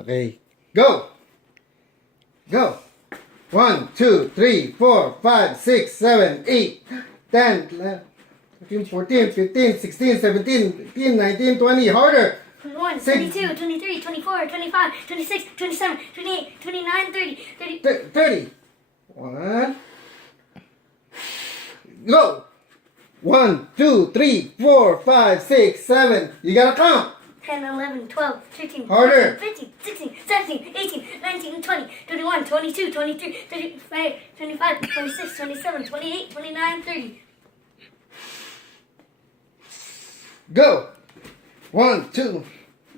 Okay. Go! Go! 1, 2, 3, 4, 5, 6, 7, 8, 10, 11, 13, 14, 15, 16, 17, 18, 19, 20. Harder! 21, 22, 23, 24, 25, 26, 27, 28, 29, 30, 30. 1. Go! 1, 2, 3, 4, 5, 6, 7. You gotta count. 10, 11, 12, 13, Harder. 14, 15, 16, 17, 18, 19, 20, 21, 22, 23, 25, 25, 26, 27, 28, 29, 30. Go! 1, 2.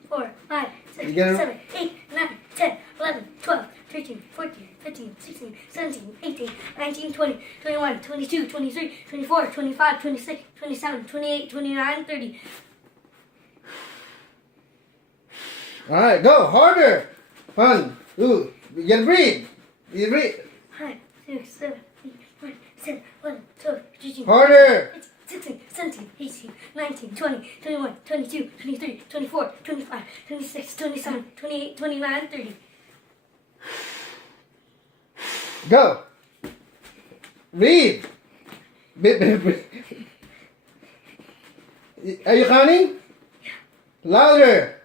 4, 5, 6, You gotta- 7, 8, 9, 10, 11, 12, 13, 14, 15, 16, 17, 18, 19, 20, 21, 22, 23, 24, 25, 26, 27, 28, 29, 30. Alright, go! Harder! 1, 2. You gotta breathe. You breathe. 5, 6, 7, 8, 9, 10, 11, 12, 13, Harder! 16, 17, 18, 19, 20, 21, 22, 23, 24, 25, 26, 27, 28, 29, 30. Go! Breathe. Breathe. Are you counting? Louder.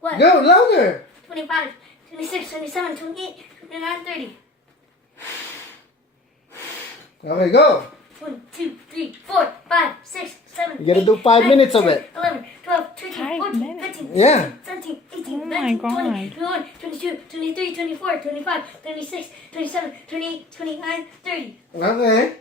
What? Go, louder. 25, 26, 27, 28, 29, 30. Okay, go. 1, 2, 3, 4, 5, 6, 7. You gotta 8, do 5 9, minutes of 10, it. 11, 12, 13, 5 14, minutes? 15, Yeah. 16, 17, 18, Oh my 19, 20, God. 21, 22, 23, 24, 25, 26, 27, 28, 29, 30. Okay.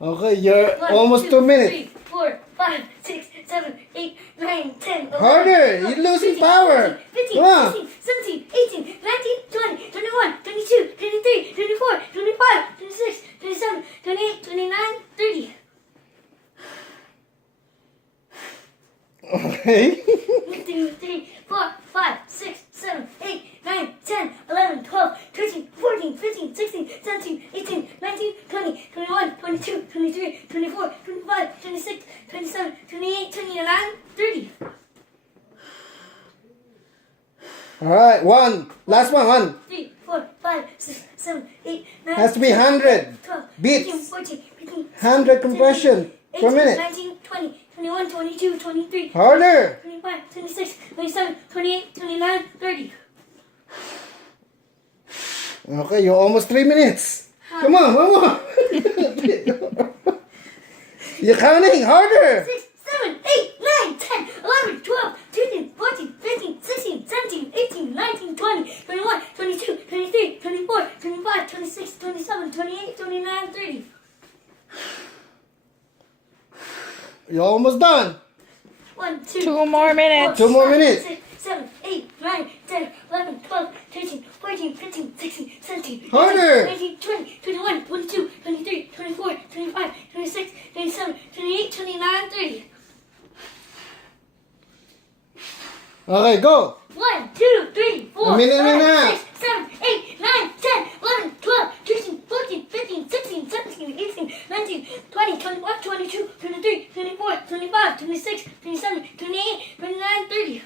Okay, you're 1, almost 2 minutes. 3, 4, 5, 6, 7, 8, 9, 10, 11, Harder, 12, you're losing 13, power. 15, Come on. 16, 17, 18, 19, 20, 21, 22, 23, 24, 25, 26, 27, 28, 29, 30. Okay. 1, 2, 3, 4, 5, 6, 7, 8, 9, 10, 11, 12, 13, 14, 15, 16, 17, 18, 19, 20, 21, 22, 23, 24, 25, 26, 27, 28, 29, 30. Alright, one. Last one, 1. 3, 4, 5, 6, 7, 8, 9, Has to be 100 12, beats. 13, 14, 15, 100 compression per 18, minute. 19, 20, 21, 22, 23, Harder. 25, 26, 27, 28, 29, 30. Okay, you're almost 3 minutes. Come on, one more. You're counting harder. 6, 7, 8, 9, 10, 11, 12, 13, 14, 15, 16, 17, 18, 19, 20, 21, 22, 23, 24, 25, 26, 27, 28, 29, 30. You're almost done. 1, 2, 2 more minutes. 2 more minutes. 6, 7, 8, 9, 10, 11, 12, 13, 14, 15, 16, 17, Harder. 18, 19, 20, 21, 22, 23, 24, 25, 26, 27, 28, 29, 30. Okay, go. 1, 2, 3, 4, A minute and a 5, half. 6, 7, 8, 9, 10, 11, 12, 13, 14, 15, 16, 17, 18, 19, 20, 21, 22, 23, 24, 25, 26, 27, 28, 29, 30.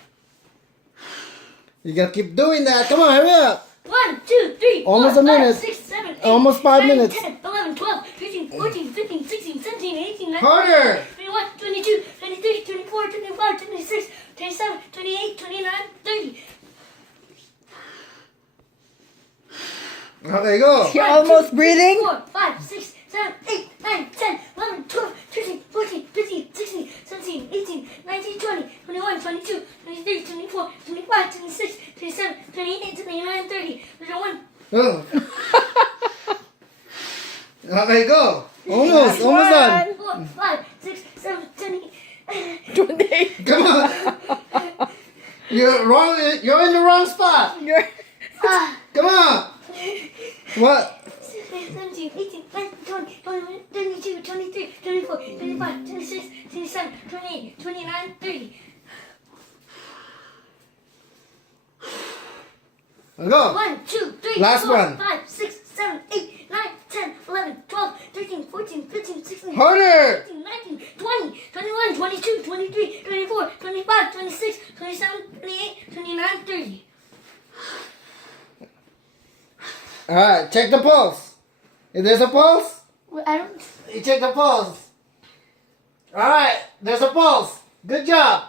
You gotta keep doing that. Come on, hurry up. 1, 2, 3, 4, Almost a 5, minute. 6, 7, 8, Almost 5 9, minutes. 10, 11, 12, 13, 14, 15, 16, 17, 18, 19, Harder. 21, 22, 23, 24, 25, 26, 27, 28, 29, 30. Okay, go. You're almost breathing. 4, 5, 6, 7, 8, 9, 10, 11, 12, 13, 14, 15, 16, 17, 18, 19, 20, 21, 22, 23, 24, 25, 26, 27, 28, 29, 30. There's 1. Go. Okay, go. Almost done. 4, 5, 6, 7, 10, 28. Come on. You're wrong. You're in the wrong spot. You're Come on. What? 17, 18, 19, 20, 21, 22, 23, 24, 25, 26, 27, 28, 29, 30. Go. 1, 2, 3, Last 4, one. 5, 6, 7, 8, 9, 10, 11, 12, 13, 14, 15, 16, Harder. 17, 19, 20, 21, 22, 23, 24, 25, 26, 27, 28, 29, 30. Alright, check the pulse. If there's a pulse, Well, I don't. you check the pulse. Alright, there's a pulse. Good job.